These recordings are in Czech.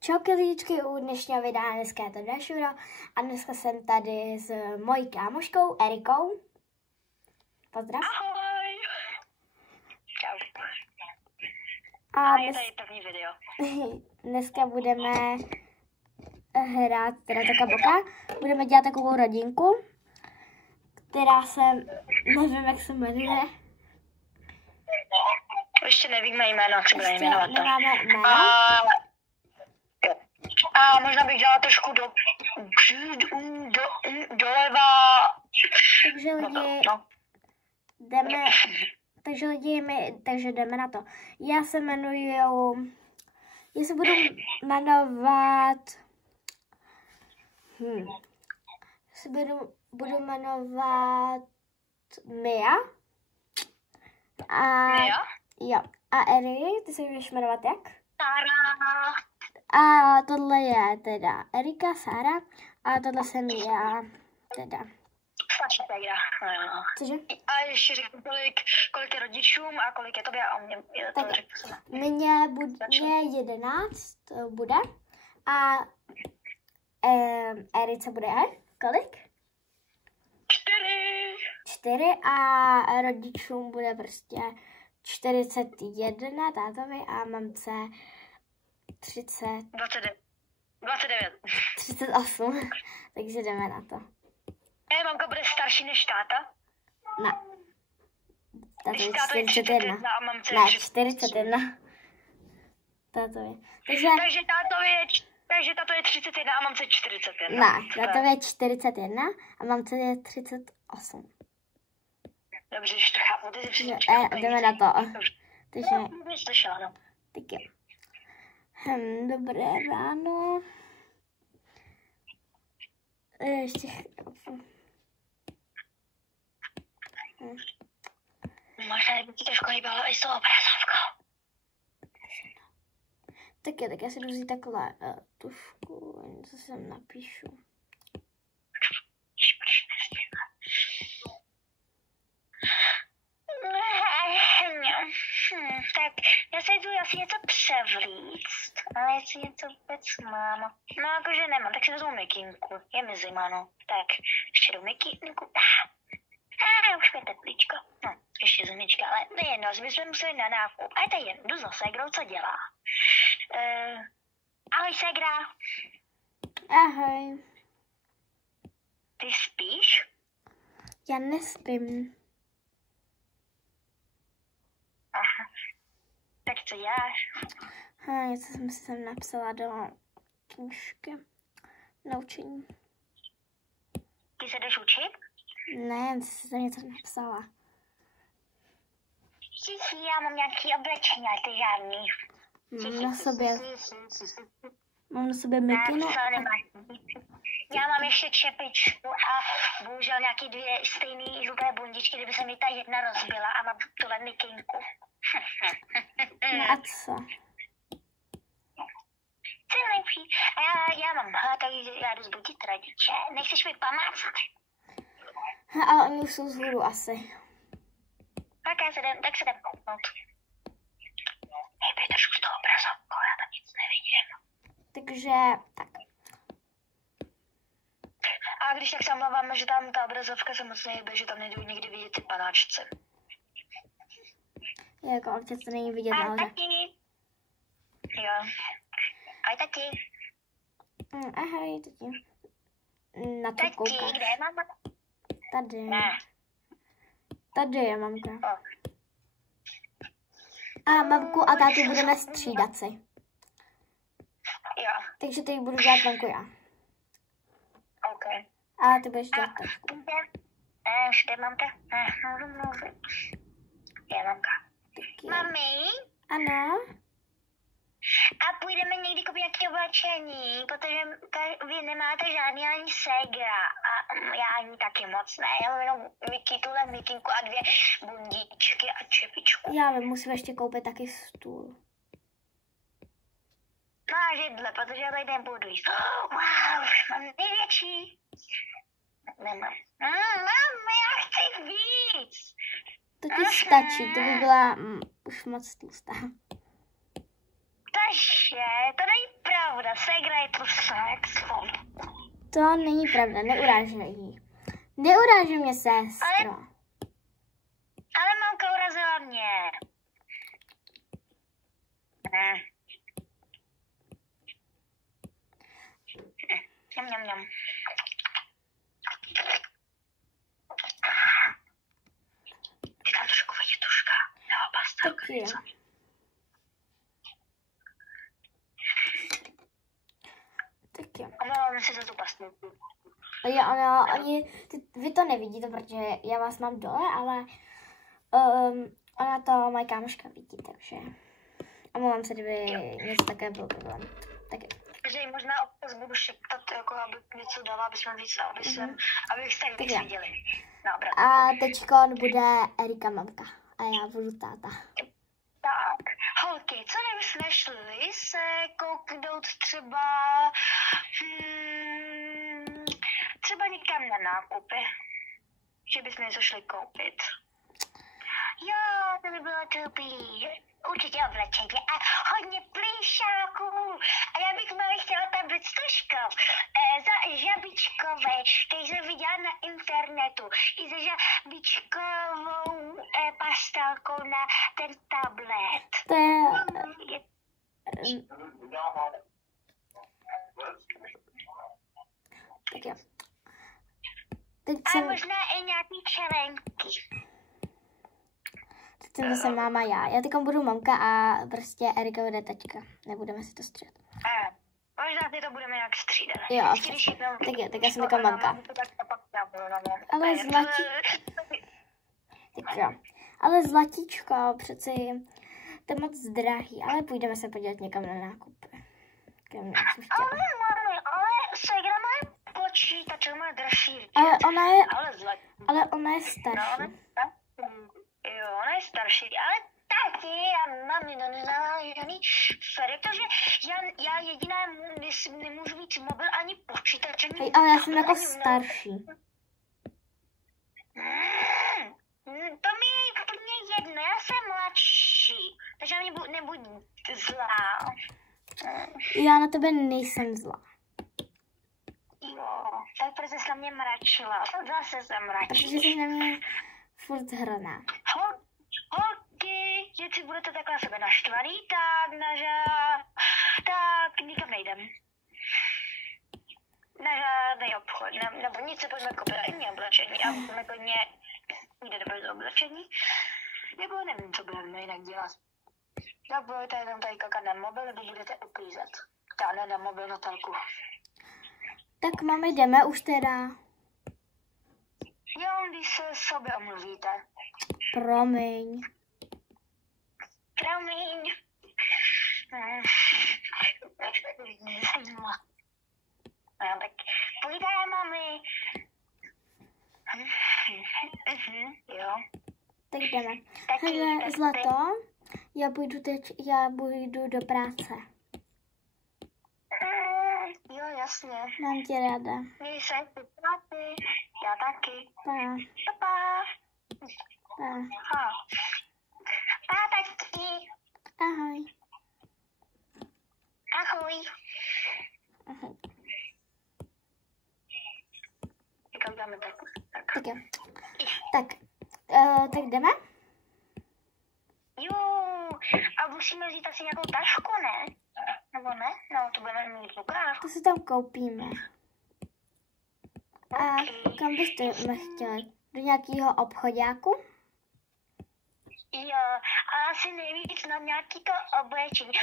Čauky lidičky, u dnešního videa dneska je to Dašura a dneska jsem tady s mojí kámoškou Erikou. Pozdrav. Ahoj. Čau. A je tady první video. Dneska budeme hrát teda taka boka. Budeme dělat takovou rodinku, která se, nevím jak se jmenuje. Ještě nevíme jméno, jak se bude Ještě jmenovat. nemáme jméno. A možná bych dala trošku doleva. Takže lidi, takže jdeme na to. Já se budu jmenovat, budu jmenovat Mia. Mia? Jo. A Eri, ty se budeš jmenovat jak? Sara. A tohle je teda Erika, Sara. A tohle jsem já, teda. Stačí teda. No. Cože? A ještě řeknu, kolik je rodičům a kolik je tobě a mě to Tak řeknu sama. Mně 11 bude. A Erice bude kolik? 4 a rodičům bude prostě 41, tátovi a mamce 29. 38, takže jdeme na to. Mamka bude starší než táta? Ne. Tátovi Když táto je 31 a mamce je Ne, 30. 41. Tátovi. Takže táto je 31 a mamce 41. Ne, tátovi je 41 a mamce je 38. Dobře, když to chápu, ty si Jdeme na to. Takže, no. tak jo. Dobré ráno. Ještě... Možná by ti trošku líbalo i s tou obrazovkou. Tak já si jdu vzít takhle tušku, něco sem napíšu. Tak, já se jdu asi něco převlíct, ale jestli něco vůbec mám. No, jakože nemám, tak si vezmu mikinku, je mi zima, no. Tak, ještě jdu mikinku. Už je teplíčko. No, ještě zimička, ale nejedno, že bychom museli na nákup. A je to jen, jdu za ségrou, co dělá. Ahoj, ségra. Ahoj. Ty spíš? Já nespím. Aha. Tak co děláš? Něco jsem si sem napsala do knížky. Naučení. Ty se jdeš učit? Ne, jsi tam něco napsala. Já mám nějaký oblečení, ale ty žádný. Mám na sobě mikinu. Já mám ještě čepičku a bohužel nějaký 2 stejný žluté bundičky, kdyby se mi ta jedna rozbila a mám tuhle mikinku. No a co? Co je lepší? A já mám takže já jdu zbudit rodiče. Nechceš mi pomoct? Ale oni už jsou vzhůru asi. Tak se jdem kouknout. Hejbej trošku z toho obrazovku, já tam nic nevidím. Takže, tak. A když tak se omlouváme, že tam ta obrazovka se moc nehýbe, že tam nejdu nikdy vidět ty panáčce. Jako občas to není vidět Ahoj, nahoře. tati. Jo. Ahoj, tati. Ahoj, tati. Na co Tati, koukáš? kde je mama? Tady. Ne. Tady je mamka. O. A mamku a tátu budeme střídat si. Jo. Takže teď budu dělat mamku já. OK. A ty budeš dělat tačku. Už kde mamka? Můžu mluvit. Je mamka. Mami? Ano? A půjdeme někdy koupit nějaké oblečení, protože vy nemáte žádný ani ségra a já ani taky moc ne. Já mám jenom tuhle mikinku a 2 bundičky a čepičku. Já vím, musím ještě koupit taky stůl. No a židle, protože já tady nebudu jíst. Wow, mám největší. Nemám. Mami, já chci víc. To ti stačí, to by byla už moc tlustá. To Cože? To není pravda, ségra je tu sex. To není pravda, neurážej jí. Neurážej mě, sestro. Ale mamka urazila mě. Mňam. Ty tam trošku vidituška. Nebo pastelka. Tak jo. Tak jo. Omlouvám se za tu pastelku. Jo, vy to nevidíte, protože já vás mám dole, ale ona to moje kámoška vidí, takže omlouvám se, kdyby něco také bylo problém. Tak jo. Takže možná občas budu šeptat, jako aby něco dala, aby jsme víc, aby jste víc viděli. Dobré. A teďkon bude Erika mamka a já budu táta. Tak, holky, co kdybychom šli se kouknout třeba někam na nákupy? Že bychom něco šli koupit. Jo, to by bylo tupý. Určitě oblečení a hodně plíšáků. A já bych malý chtěla tam být stužkou za žabičkové, který jsem viděla na internetu. I za žabičkovou pastelkou na ten tablet. To je... Tak jo. A možná i nějaký čelenky. Teď jsem zase máma já. Já teďka budu mamka a prostě Erika bude tačka. Nebudeme si to střídat. Možná ty to budeme nějak střídat. Jo, tak jo, tak já jsem teďka mamka. Ale tak jo. Ale zlatíčko, přeci to je moc drahý, ale půjdeme se podívat někam na nákupy. Ale segra má počítač, on má dražší. Ale ona je starší. Jo, ona je starší, ale taky já mám žádný fery, protože já jediná nemůžu mít mobil ani počítač. Ani ale já jsem jako starší. To mi je úplně jedno, já jsem mladší, takže já nebuď zlá. Já na tebe nejsem zlá. Jo, tak proč jsi na mě mračila? Zase jsem mračila. Protože jsi na mě furt hraná. Holky, jestli budete takhle na sebe naštvaný, tak nikam nejdem. Na žádný obchod, nebo nic se pojďme koupit jiné oblečení a budeme klidně jde do oblečení. Nebo nevím, co budeme jinak dělat. Tak budete jenom tady kakat na mobil, nebo budete uklízet. Já ne na mobil, na telku. Tak mami, jdeme už teda. Jo, když se sobě omluvíte. Promiň. No, tak půjdeme, mami. Jo. Tak jdeme. Hele, Zlato, já půjdu do práce. Jo, jasně. Mám tě ráda. Měj se, ty, já taky. Pa. Pa. Pa. Pa, taky. Ahoj. Ahoj. Ahoj. Jak dáme tak? Tak jo. Tak jdeme? Jo, a musíme vzít asi nějakou tašku, ne? Nebo ne? No, to budeme mít v rukách. To si tam koupíme. A kam byste chtěli? Do nějakého obchodáku? Jo, a asi nejvíc na nějaký to oblečení. A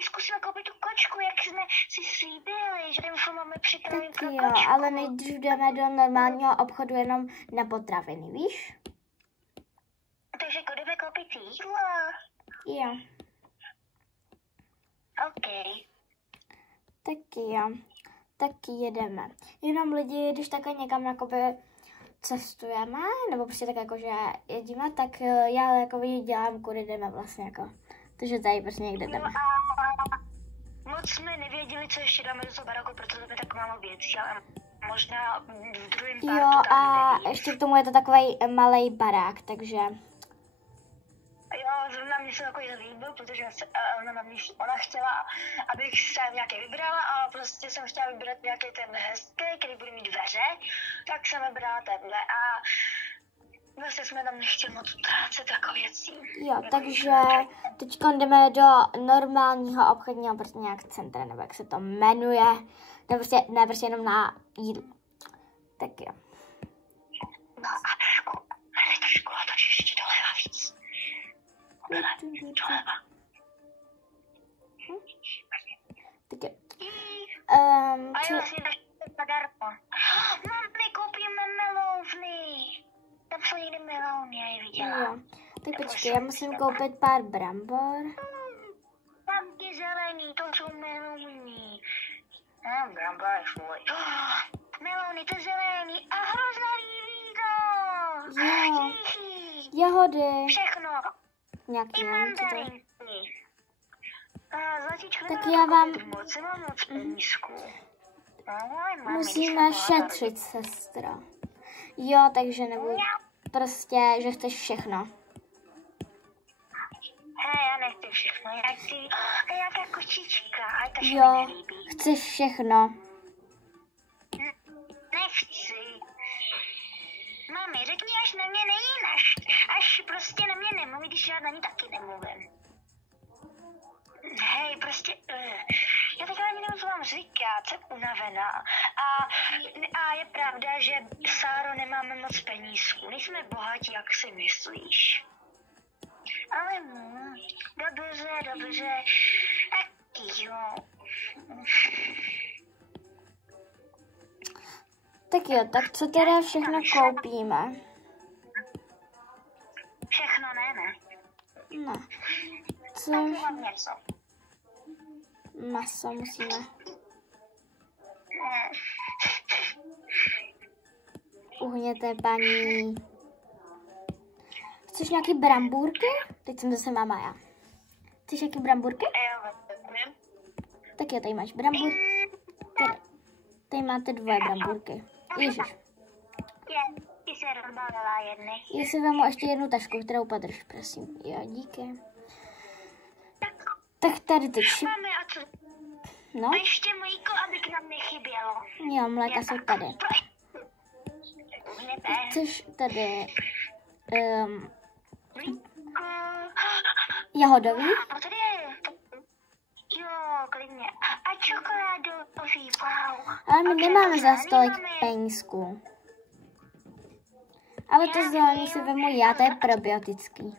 zkusíme koupit tu kočku, jak jsme si slíbili, že ten máme připravit pro jo, kočku. ale nejdřív jdeme do normálního obchodu jenom na potraviny, víš? Takže jdeme koupit jídlo. Jo. OK. Taky jo. Taky jedeme. Jenom lidi, když takhle někam jakoby cestujeme, nebo prostě tak jako, že jedíme, tak já jako dělám, kudy jdeme vlastně jako. Takže tady prostě někde jdeme. Moc jsme nevěděli, co ještě dáme do toho baráku, protože to je tak málo věcí, ale možná v druhém pártu. Jo, a ještě k tomu je to takový malý barák, takže... Jo, zrovna mě se takový líbil, protože ona chtěla, abych se nějaký vybrala a prostě jsem chtěla vybrat nějaký ten hezký, který bude mít dveře, tak jsem vybrala tenhle a vlastně jsme tam nechtěli moc utrácet jako věcí. Jo, takže teď jdeme do normálního obchodního prostě nějak centra, nebo jak se to jmenuje. Ne prostě jenom na jídlo. Tak jo. No a trošku otoč ještě doleva víc. Doleva. Tak jo. A jo, vlastně dáš zadarmo. Mami, koupíme melouvny. Tam jsou někdy melouny, já je viděla. Jo. Tak počkej, já musím koupit pár brambor. Tam ty zelený, to jsou melouny. Brambor je fuj. Melouny, to zelený a hroznový víno. Jo. Jahody. Všechno. Nějaký, I nevím, co to je. mandarinky. Zlatíčko, Tak já vám... nemám moc penízku. Musíme šetřit, sestra. Jo, takže nebudu... Prostě, že chceš všechno. Hej, já nechci všechno, já chci nějaká kočička, ale ta se mi Jo, nelíbí. chceš všechno. Nechci. Mami, řekni, až na mě nejíš, až prostě na mě nemluví, když já na ní taky nemluvím. Hej, prostě, já teď ani nevím, co vám říkat, jsem unavená. A je pravda, že Sáro nemáme moc penízků, nejsme bohatí, jak si myslíš. Ale dobře, taky jo. Tak jo, tak co teda všechno koupíme? Všechno ne. No. Co? Tak mám něco. Maso musíme. Uhněte, paní. Chceš nějaký brambůrky? Teď jsem zase máma já. Chceš nějaký brambůrky? Tak jo, tady máš brambůrky. Tady máte 2 brambůrky. Ježiš. Ty se rozbalila jedny. Já si vezmu ještě jednu tašku, kterou podrž, prosím. Jo, díky. Tak tady ty čip. Máme a co? No, A ještě mlíko, aby k nám nechybělo. jo, mléka jsou tady. Uhněte. Chceš tady Mlíko. jahodový? A tady je. Jo, klidně. A čokoládový, wow. Ale my Ok, nemáme dobře, za tolik nemáme. penízků. Ale to zelený si vemu já, to je probiotický.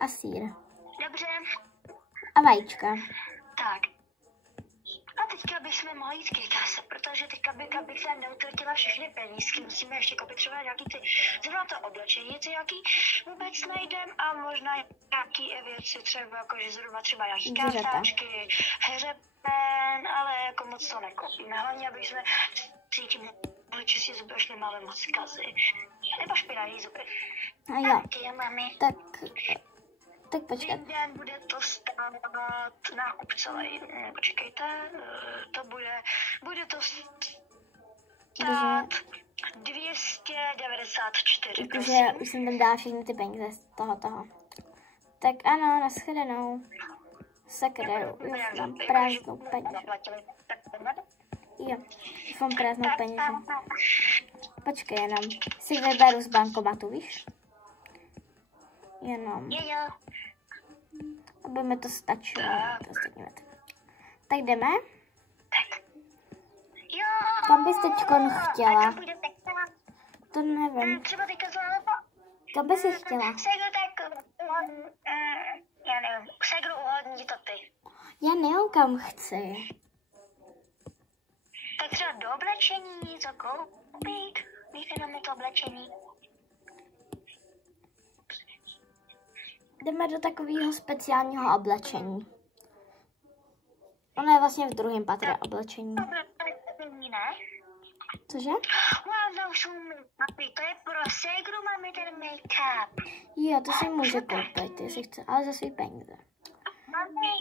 A sýr. Dobře, A vajíčka. tak. A teďka bychom mohli jít ke kase, protože teďka bych se neutratila všechny penízky. Musíme ještě koupit třeba nějaký ty zrovna to oblečení, ty jaký vůbec nejdem a možná nějaký věci třeba, jakože zrovna třeba nějaký Zvířata. kartáčky, hřeben, ale jako moc to nekoupíme. Hlavně, aby jsme cítili, čistě zuby, až nemáme moc kazy. Nebo špinavý zuby. A jo, Tak jo, mami. tak počkat. Jeden den bude to stát nákup celý. Počkejte, to bude to stát 294. Takže už jsem tam dala všechny ty peníze z toho. Tak ano, nashledanou. Sakra, už mám prázdnou peníze. Jo, už mám prázdnou peníze. Počkej jenom, si vyberu z bankomatu, víš? Jenom, Jo. aby mi to stačilo. Tak jdeme? Jo. Kam bys teďkon chtěla? A kam bude teďka? To nevím. Třeba teďka zvládla. Kam bys si chtěla? Segru tak, já nevím, segru uhodní to ty. Já nevím, kam chci. Tak třeba do oblečení něco koupit. Víte, máme to oblečení. Jdeme do takového speciálního oblečení. Ono je vlastně v druhém patře oblečení. Ne? Cože? Wow, no, jsou make-upy, to je pro ségru, máme ten make-up. Jo, to si může koupit, jestli chce, ale za svý peníze. Mami,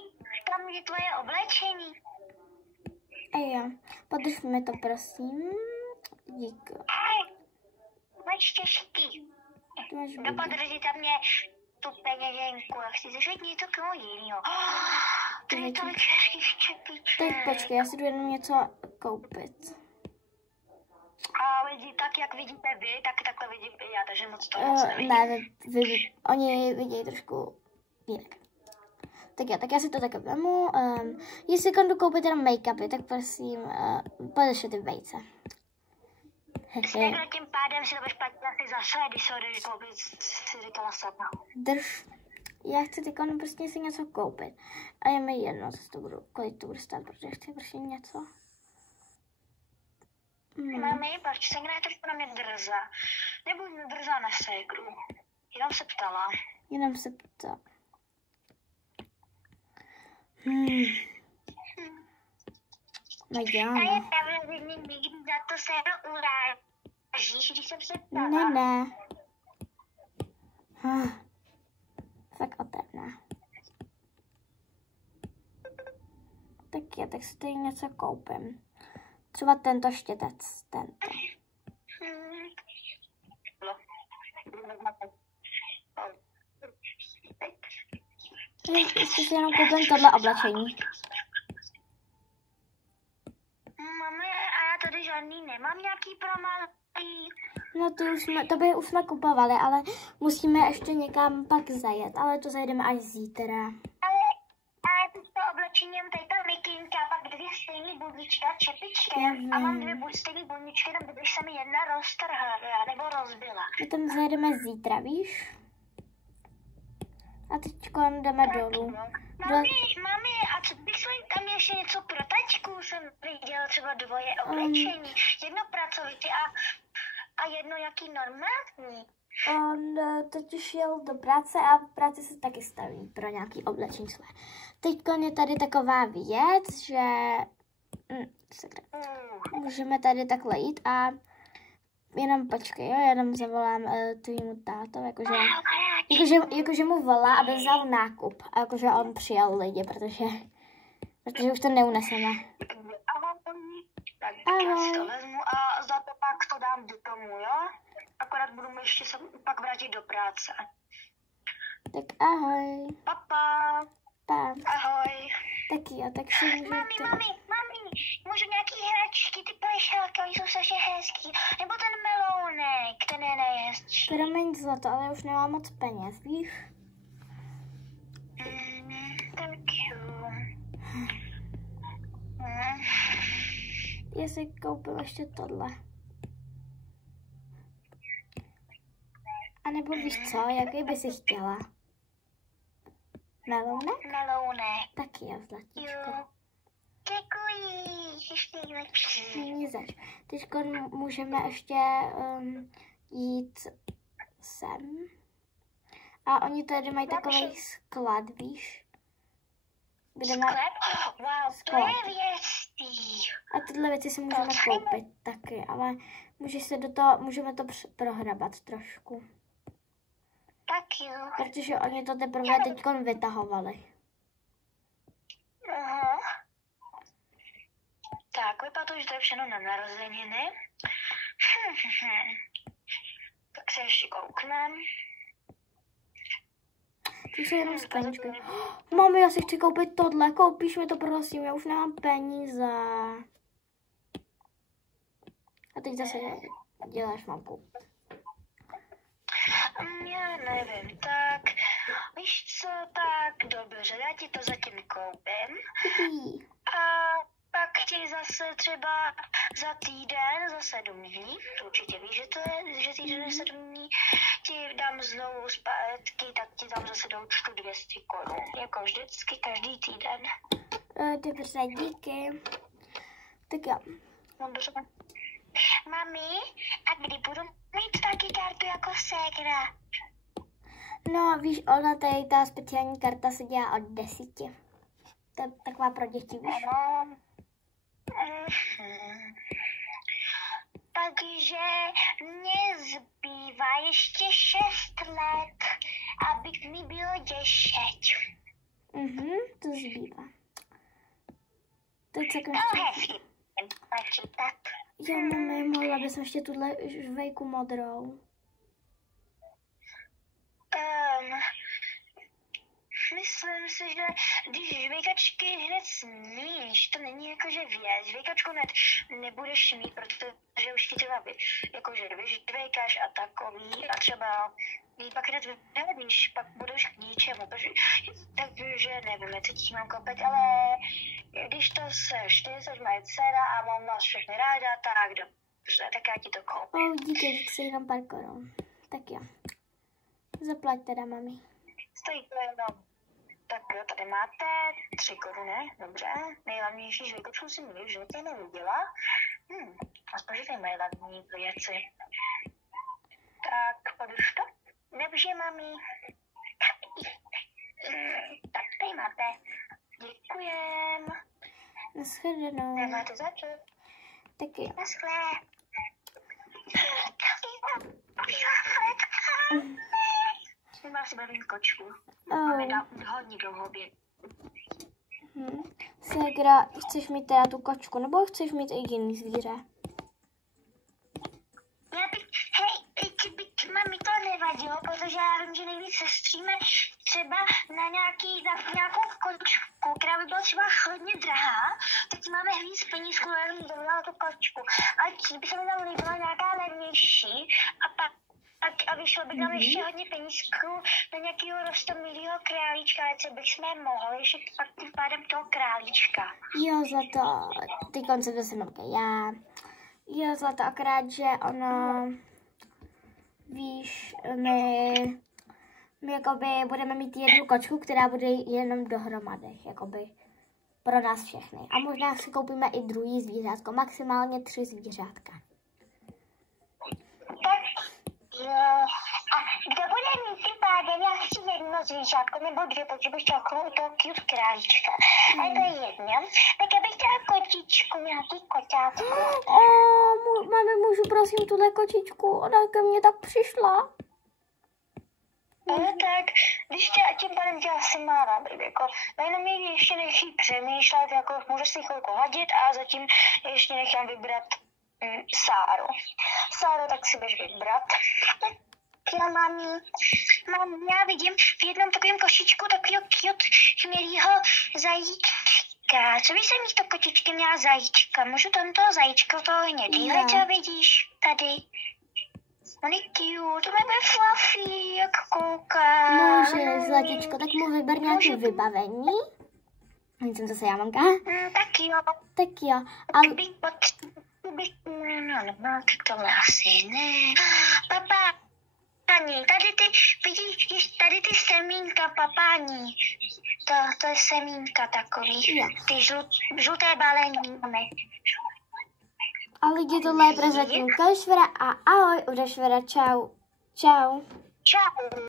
tam je tvoje oblečení. A jo, podrž mi to, prosím. Díky. Máš těžký. To máš Kdo podrží tam mě tu peněženku, jak si zažít něco k jinýho. To je tolik hezkých čepiček. Tak počkej, já si jdu jenom něco koupit. A lidi, tak jak vidíte vy, tak takhle vidím i já, takže moc to moc nevidím. Ne, oni vidějí trošku jinak. Tak já si to také vemu. Jestli jdu koupit jenom make-upy, tak prosím, podešli ty vejce. Tím pádem si to budeš platit asi zase, když se jdeš koupit, si říkala sama. Drž. Já chci teď prostě si něco koupit. A je mi jedno, kolik to bude stát, protože chci prostě něco. Mami, proč se hráte na mě drza? Nebuď mi drzá na ségru. Jenom se ptala. No já. A je pravda, že mě nikdy za to se urážíš, když jsem se ptala. Ne. Tak otevná. Tak si tady něco koupím. Třeba tento štětec, tento. Ještě si jenom koupím tohle oblečení. Mami, a já tady žádný nemám nějaký promalý. No to by už jsme kupovali, ale musíme ještě někam pak zajet, ale to zajedeme až zítra. Ale to oblečení mám tady ta mikinka, pak 2 stejný budlička, čepičky. A mám 2 stejný budličky, tam když se mi jedna roztrhla, nebo rozbila. My tam zajedeme zítra, víš? A teď jdeme dolů. Mami, a co bych tam ještě něco pro tačku? Jsem viděla třeba 2 oblečení. Jedno pracovitý a jedno jaký normální. On totiž jel do práce a v práci se taky staví pro nějaký oblečení své. Teď je tady taková věc, že můžeme tady takhle jít a jenom počkej, jo, jenom zavolám tvýmu táto, jakože mu volá, aby vzal nákup a jakože on přijal lidi, protože už to neuneseme. Tak já si to vezmu a za to pak to dám do tomu, jo? Akorát budu ještě se pak vrátit do práce. Tak ahoj. Papa. Pa. Ahoj. Tak jo, tak si můžete... Mami, můžu nějaký hračky, ty plešáky, oni jsou strašně hezký. Nebo ten melounek, ten je nejhezčí. Promiň zlato, ale už nemám moc peněz, víš? Thank you. Já si koupím ještě tohle. A nebo víš co, jaký by si chtěla? Melounek? Melounek. Taky jo, zlatíčko. Jo. Děkuji, jsi nejlepší. Není zač. Teď můžeme ještě jít sem. A oni tady mají takový sklad, víš? Sklep? Wow, to je věcí. A tyhle věci si můžeme koupit taky, ale můžeme to prohrabat trošku. Tak jo. Protože oni to teprve teď vytahovali. Aha. Tak, vypadá to, že to je všechno na narozeniny. Tak se ještě kouknem. Ty se jenom skleničky. Mami, já si chci koupit tohle, koupíš mi to prosím, já už nemám peníze. A teď zase děláš mamku. Já nevím, tak víš co, tak dobře, já ti to zatím koupím. A pak ti zase třeba za týden, za 7 dní, to určitě víš, že to je, že týden je 7 dní, ti dám znovu zpátky, tak ti dám zase do účtu 200 korun, jako vždycky, každý týden. Dobře, díky. Tak jo. Dobře. Mami, a kdy budu mít taky kartu jako ségra? No, víš, ona tady ta speciální karta se dělá od 10. To je taková pro děti, víš? Takže mně zbývá ještě 6 let, aby mi bylo 10. To zbývá. To je celkem hezky. Jo, mami, mohla bys ještě tuhle žvejku modrou. myslím si, že když žvejkačky hned smíš, to není jakože věc. Žvejkačku hned nebudeš mít, protože už ti třeba jakože vyžvejkáš a takový a třeba jí pak hned vyvedíš, pak budeš k ničemu. Takže nevím, jestli ti mám kopet, ale když to seš, ty seš moje dcera a mám vás všechny ráda, tak dobře, tak já ti to koupím. Díky, že si jenom pár korun. Tak jo. Zaplať teda, mami. Stojí to jenom. Tak jo, tady máte 3 koruny, dobře. Nejlevnější žvejkočku si nikdy v životě neviděla. Aspoň, že ty mají levní věci. Tak, poduš to? Dobře, mami. Tak, tady máte. Děkujem. Naschledanou. Nemáte za co? Tak jo. Naschle. Má si bavím kočku. Máme hodně dlouhobě. Ségra, chceš mít teda tu kočku, nebo chceš mít i jiný zvíře? Já bych, mami, to nevadilo, protože já vím, že nejvíc sestříme třeba na nějakou kočku, která by byla třeba hodně drahá, tak ti máme víc penízku, já bych dovolila tu kočku. Ale tím by se mi tam líbila nějaká levnější a pak a vyšlo by tam ještě hodně penízků na nějakého rostomilého králíčka, ale co bychom mohli, že pak tím pádem toho králíčka. Jo, Zlato, ty konce jsem já. Jo, Zlato, akorát, že ono, víš, my jakoby budeme mít jednu kočku, která bude jenom dohromady, jakoby pro nás všechny. A možná si koupíme i druhý zvířátko, maximálně 3 zvířátka. A kdo bude mít tím pádem, já chci jedno zvířátko nebo 2, protože bych chtěla toho cute králíčka. Ale to je jedno. Tak já bych chtěla kočičku, nějaký koťátko. Mami, můžu prosím tuhle kočičku? Ona ke mně tak přišla. No tak, když tím pádem tě asi má jako, jenom ji ještě nechci přemýšlet, jako můžu si chvilku hodit a zatím ještě nechám vybrat Sáru. Sáru, tak si budeš vybrat. Tak jo, mami, já vidím v jednom takovém košičku takového cute chmělýho zajíčka. Co by se místo kočičky měla zajíčka? Můžu tam toho zajíčka, toho hnědýho, co vidíš tady? On je cute, to bude fluffy, jak kouká. Může, Zlatičko, tak mu vyber nějaké vybavení. Jsem zase já, mamka. Tak jo. Tak jo. Ale... No, tak tohle asi ne. Papání, tady ty, vidíš, tady ty semínka, papání. To je semínka takový. Ty žluté balení máme. A lidi, tohle je prozatím Kašvera a ahoj, Udešvera, čau. Čau. Čau.